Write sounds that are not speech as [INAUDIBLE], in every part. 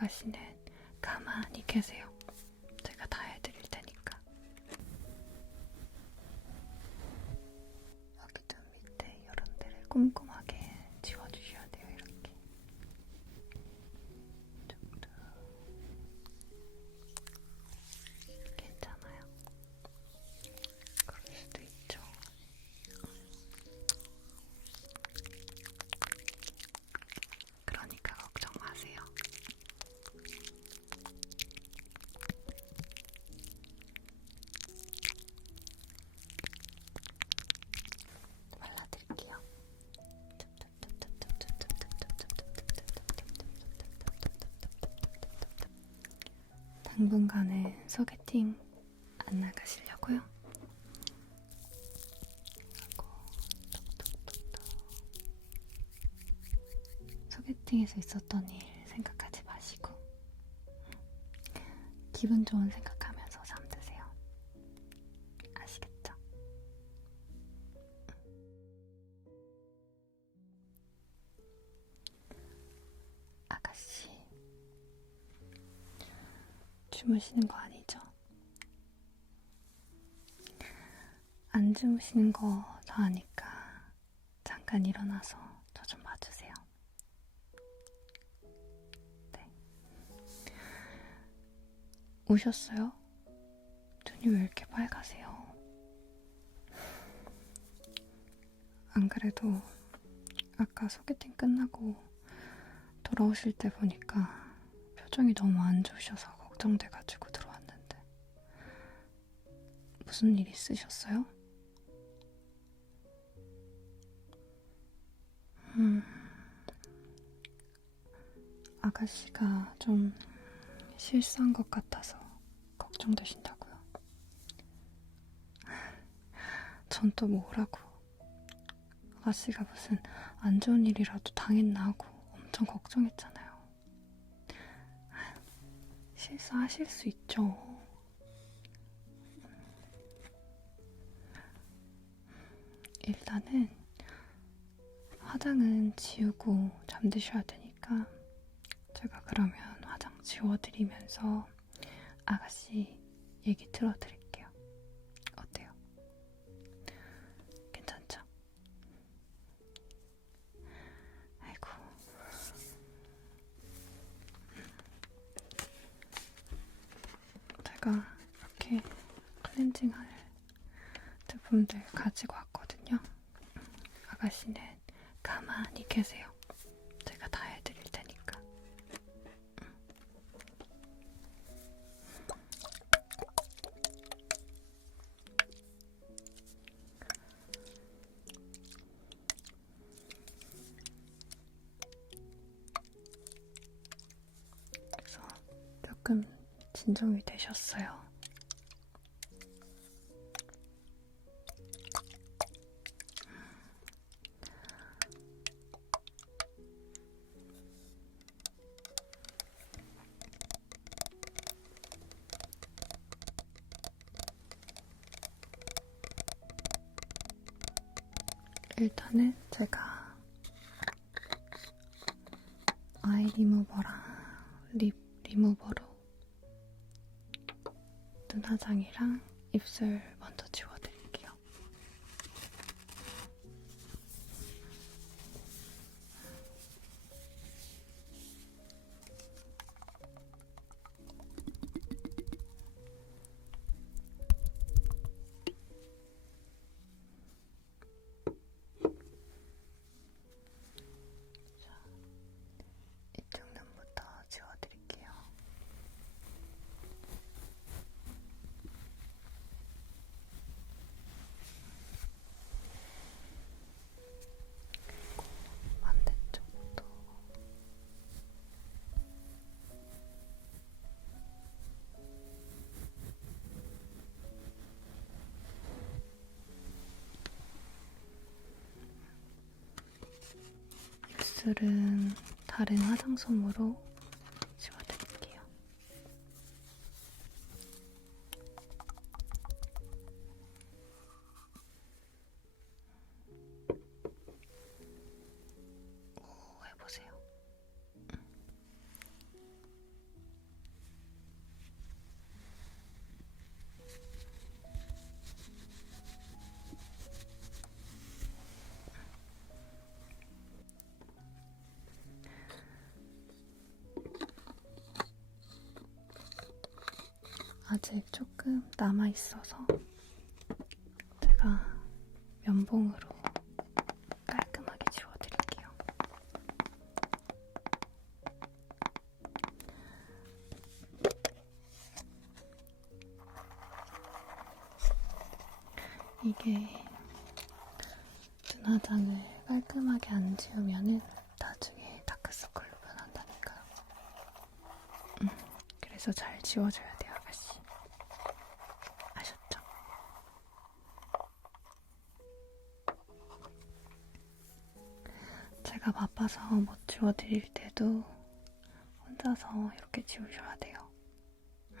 아가씨는 가만히 계세요. 제가 다 해드릴 테니까. 여기 좀 밑에 데를 꼼꼼 당분간은 소개팅 안 나가시려고요? 소개팅에서 있었던 일 생각하지 마시고 기분 좋은 생각 주무시는 거 아니죠? 안 주무시는 거저 아니까 잠깐 일어나서 저좀 봐주세요. 네. 우셨어요? 눈이 왜 이렇게 빨가세요? 안 그래도 아까 소개팅 끝나고 돌아오실 때 보니까 표정이 너무 안 좋으셔서 걱정돼가지고 들어왔는데 무슨 일 있으셨어요? 음, 아가씨가 좀 실수한 것 같아서 걱정되신다고요. 전 또 뭐라고. 아가씨가 무슨 안 좋은 일이라도 당했나 하고 엄청 걱정했잖아요. 실수하실 수 있죠. 일단은 화장은 지우고 잠드셔야 되니까 제가 그러면 화장 지워드리면서 아가씨 얘기 들어드릴게요. 클렌징할 제품들 가지고 왔거든요. 아가씨는 가만히 계세요. 제가 다 해드릴 테니까. 그래서 조금 진정이 되셨어요. 일단은 제가 아이 리무버랑 립 리무버로 눈화장이랑 입술 입술은 다른 화장솜으로 아직 조금 남아 있어서 제가 면봉으로 깔끔하게 지워드릴게요. 이게 눈화장을 깔끔하게 안 지우면은 나중에 다크서클로 변한다니까요. 음, 그래서 잘 지워줘야 못 지워드릴 때도 혼자서 이렇게 지우셔야 돼요. 음,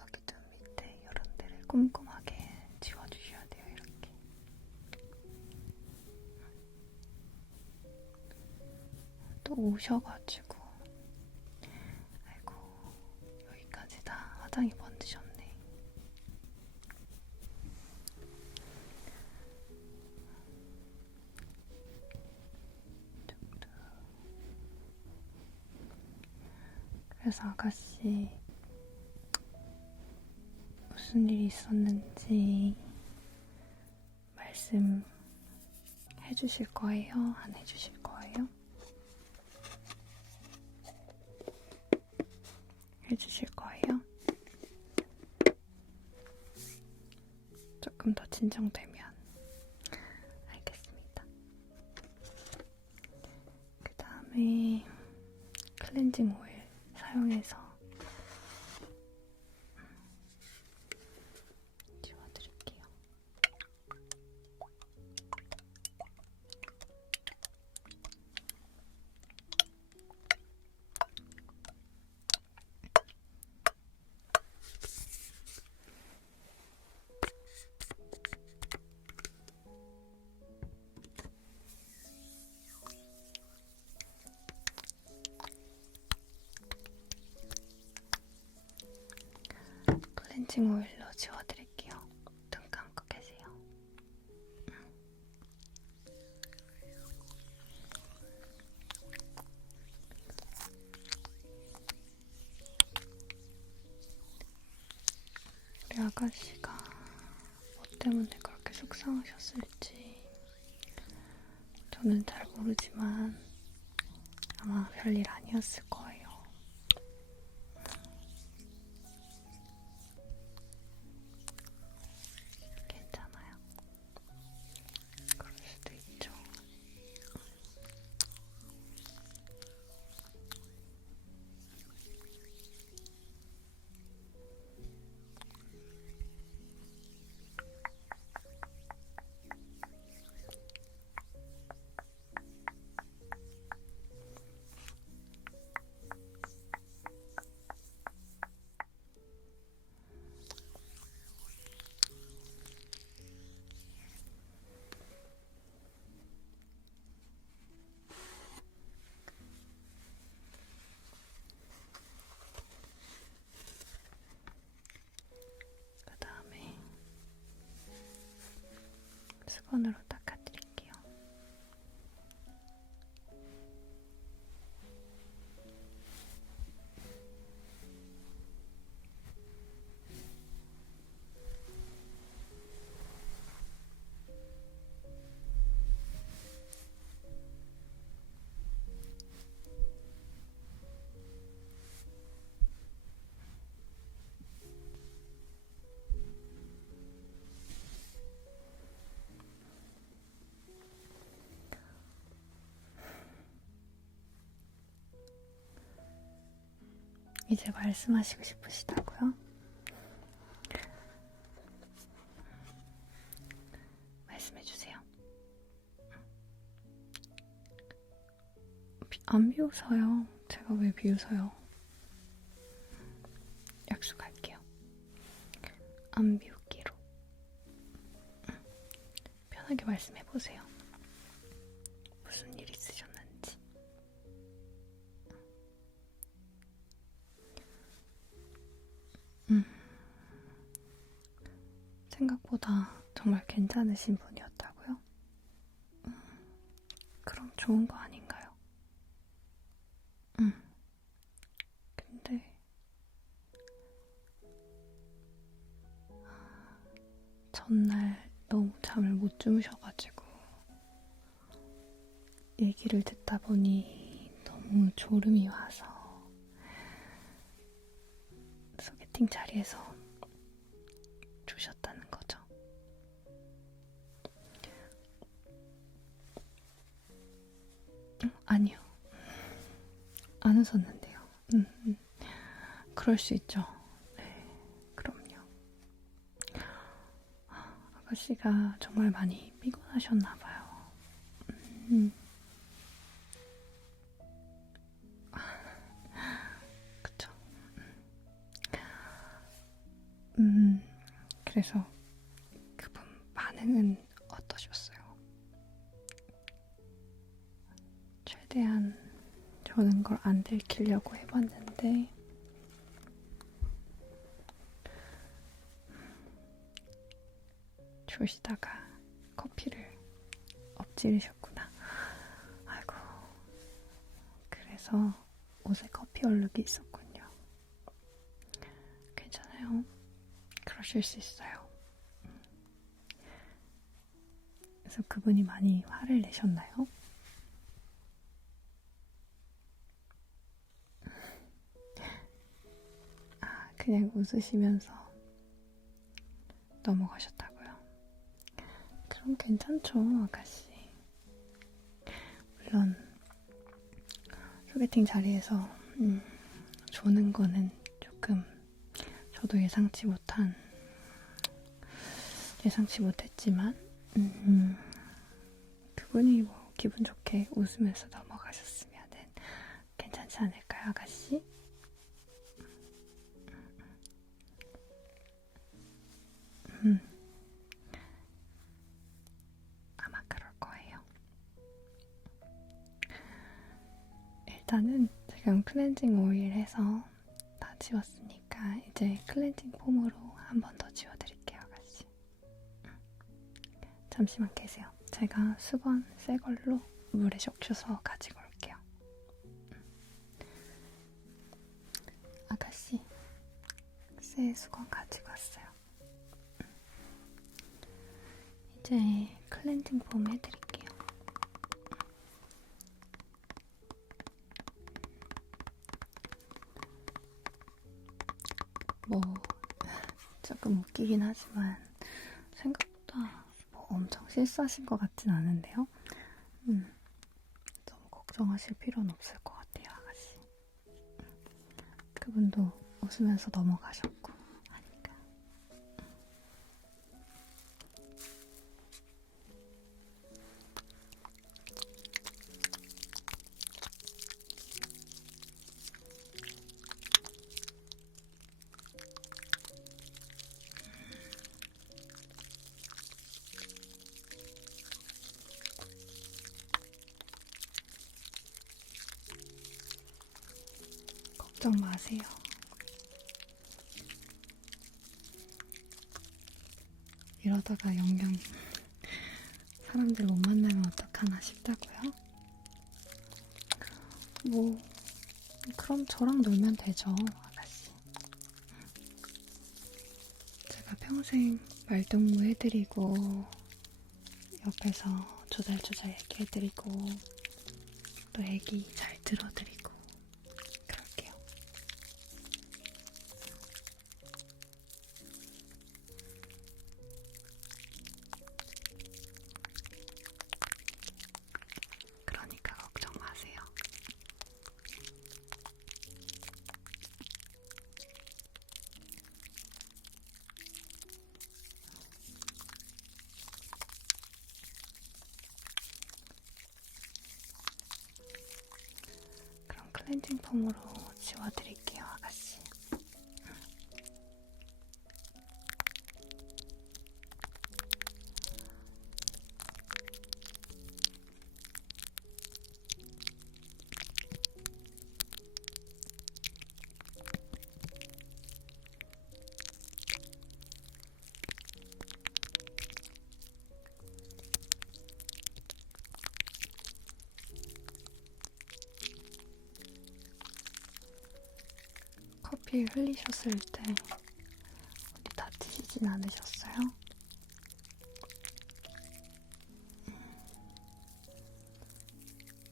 여기 좀 밑에 이런 데를 꼼꼼하게 지워주셔야 돼요, 이렇게. 또 오셔가지고 아이고 여기까지 다 화장이 번 그래서 아가씨 무슨 일이 있었는지 말씀 해 주실 거예요? 안 해 주실 거예요? 해 주실 거예요? 조금 더 진정되면 알겠습니다. 그 다음에 클렌징 오일 사용해서 클렌징 오일로 지워드릴게요. 눈 감고 계세요. 우리 아가씨가 뭐 때문에 그렇게 속상하셨을지 저는 잘 모르지만 아마 별일 아니었을 거예요. 수건으로 닦 이제 말씀하시고 싶으시다고요? 말씀해주세요. 비- 안 비웃어요. 제가 왜 비웃어요? 약속할게요. 안 비웃기로. 편하게 말씀해보세요. 괜찮으신 분이었다고요? 음, 그럼 좋은 거 아닌가요? 음, 근데 전날 너무 잠을 못 주무셔가지고 얘기를 듣다 보니 너무 졸음이 와서 소개팅 자리에서 음, 아니요. 안 웃었는데요. 음, 음. 그럴 수 있죠. 네, 그럼요. 아가씨가 정말 많이 피곤하셨나봐요. 음. [LAUGHS] 그쵸. 음, 그래서 그분 반응은 최대한 저는 걸 안 들키려고 해봤는데 주시다가 커피를 엎지르셨구나. 아이고. 그래서 옷에 커피 얼룩이 있었군요. 괜찮아요. 그러실 수 있어요. 그래서 그분이 많이 화를 내셨나요? 그냥 웃으시면서 넘어가셨다고요? 그럼 괜찮죠, 아가씨. 물론, 소개팅 자리에서, 음, 조는 거는 조금 저도 예상치 못한, 예상치 못했지만, 음, 그분이 뭐 기분 좋게 웃으면서 넘어가셨으면은 괜찮지 않을까요, 아가씨? 클렌징 오일 해서 다 지웠으니까 이제 클렌징 폼으로 한번더 지워드릴게요, 아가씨. 잠시만 계세요. 제가 수건 새 걸로 물에 적셔서 가지고 올게요. 아가씨, 새 수건 가지고 왔어요. 이제 클렌징 폼 해드릴게요. 웃기긴 하지만 생각보다 뭐 엄청 실수하신 것 같진 않은데요. 음, 너무 걱정하실 필요는 없을 것 같아요, 아가씨. 그분도 웃으면서 넘어가셨고 뭐, 그럼 저랑 놀면 되죠, 아가씨. 제가 평생 말동무 해드리고, 옆에서 조잘조잘 얘기해드리고, 또 얘기 잘 들어드리고, 커피 흘리셨을 때 어디 다치시진 않으셨어요? 음.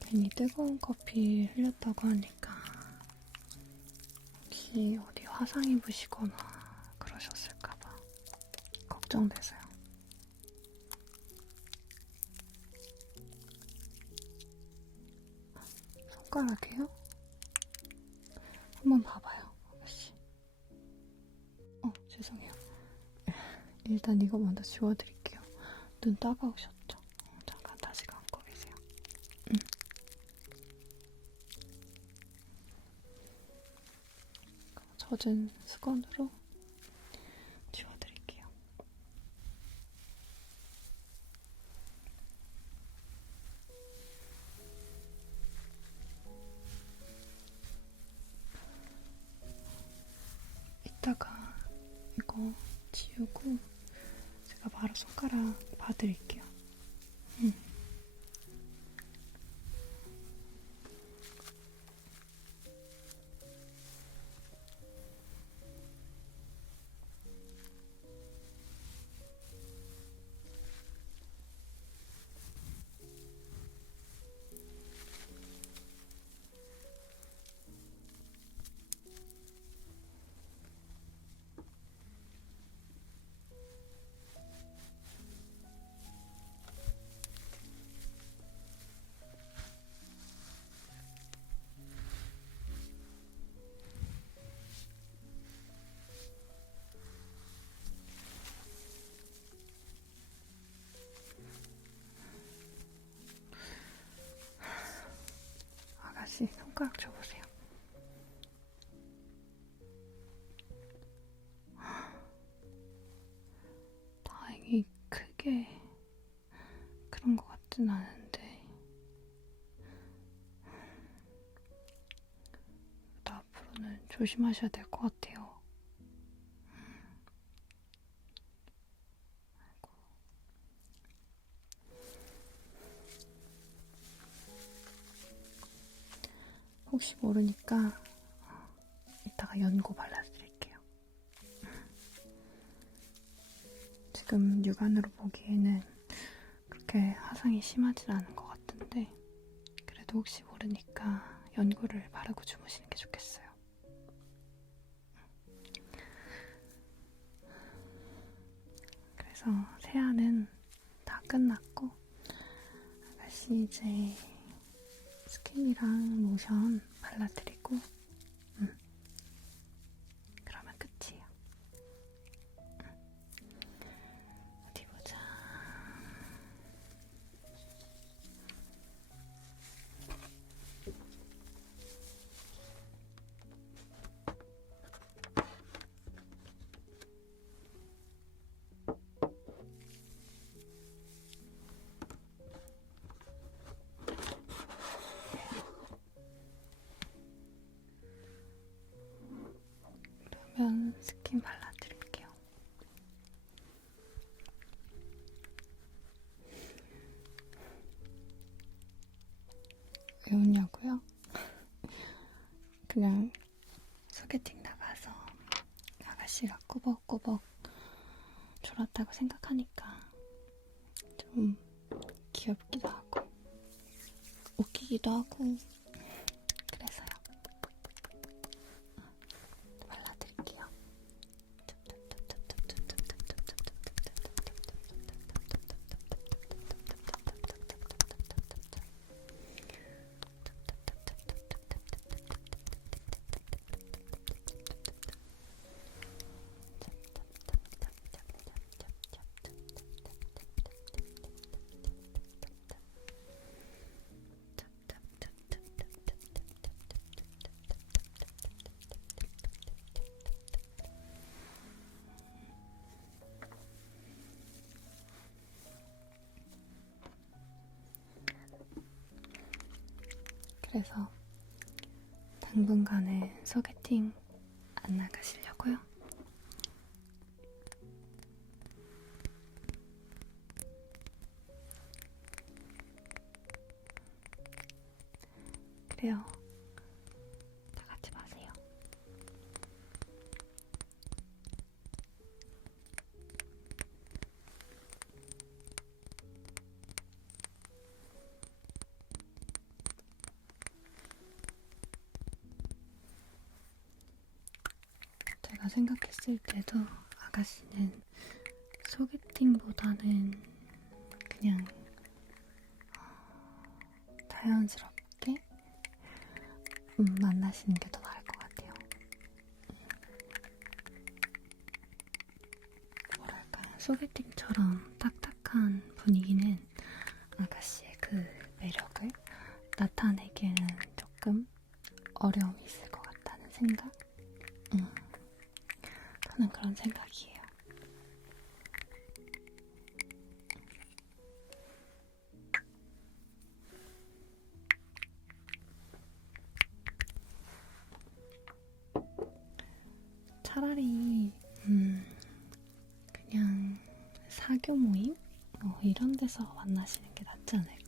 괜히 뜨거운 커피 흘렸다고 하니까 혹시 어디 화상 입으시거나 그러셨을까봐 걱정돼서요. 손가락이요? 한번 봐봐요. 일단 이거 먼저 지워드릴게요. 눈 따가우셨죠? 어, 잠깐 다시 감고 계세요. 응. 젖은 수건으로 손가락 줘보세요. 다행히 크게 그런 것 같진 않은데 나 앞으로는 조심하셔야 될 것 같아요. 모르니까 어, 이따가 연고 발라드릴게요. 지금 육안으로 보기에는 그렇게 화상이 심하진 않은 것 같은데 그래도 혹시 모르니까 연고를 바르고 주무시는 게 좋겠어요. 그래서 세안은 다 끝났고 아가씨 이제 스킨 발라드릴게요. 왜 웃냐고요? 그냥 소개팅 나가서 아가씨가 꾸벅꾸벅 졸았다고 생각하니까 좀 귀엽기도 하고 웃기기도 하고 그래서 당분간은 소개팅 안 나가시려고요? 그래요. 제가 생각했을 때도 아가씨는 소개팅보다는 그냥 어, 자연스럽게 음, 만나시는 게더 나을 것 같아요. 뭐랄까 소개팅처럼 딱딱한 분위기는 아가씨의 그 매력을 나타내기에는 조금 어려움이 있을 것 같다는 생각? 음, 저는 그런 생각이에요. 차라리 음, 그냥 사교 모임 뭐 이런 데서 만나시는 게 낫지 않을까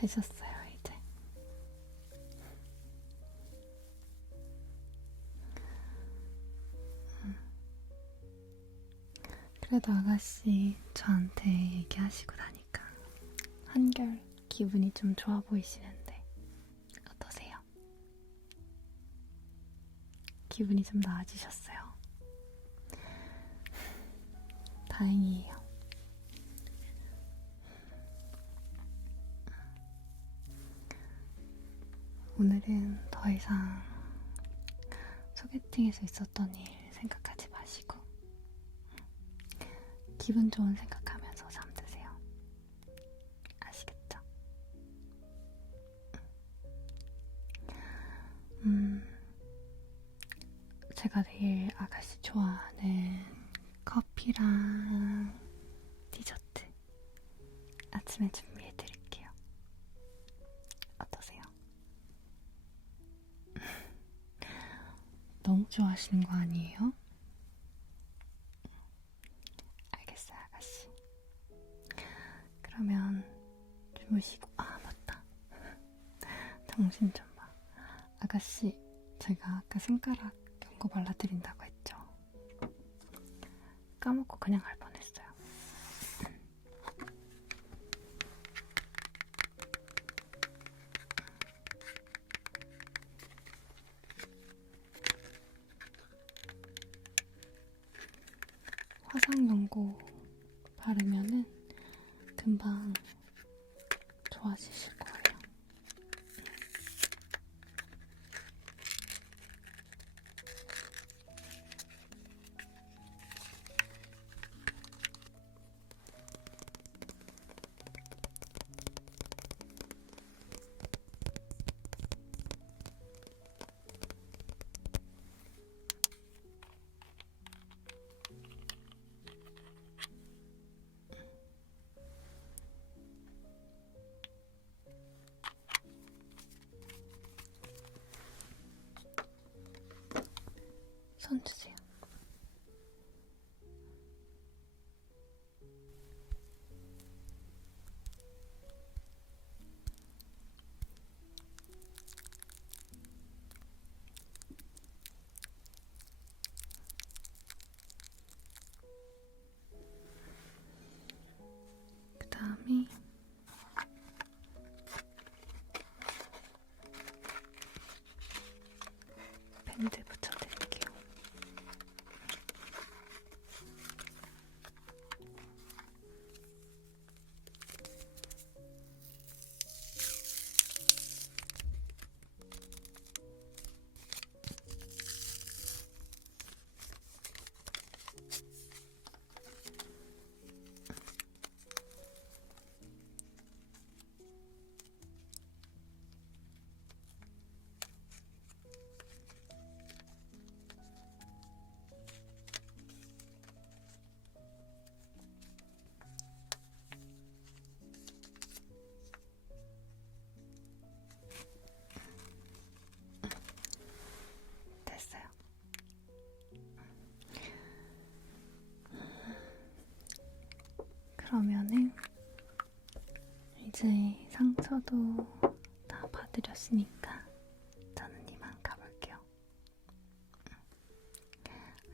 되셨어요 이제. 음. 그래도 아가씨 저한테 얘기하시고 나니까 한결 기분이 좀 좋아 보이시는데 어떠세요? 기분이 좀 나아지셨어요? 다행이에요. 오늘은 더 이상 소개팅에서 있었던 일 생각하지 마시고 기분 좋은 생각하면서 잠드세요. 아시겠죠? 음, 제가 내일 아가씨 좋아하는 커피랑 디저트 아침에 준 주무시고, 아, 맞다. 정신 좀 봐. 아가씨, 제가 아까 손가락 연고 발라드린다고 했죠? 까먹고 그냥 갈 뻔했어 그러면은 이제 상처도 다 봐드렸으니까 저는 이만 가볼게요.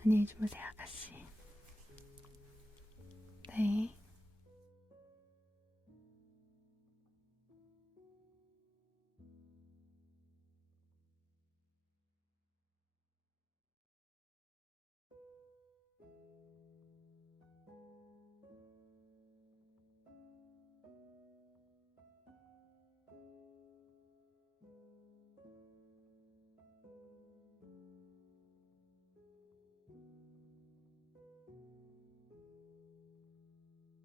안녕히 주무세요, 아가씨. 네.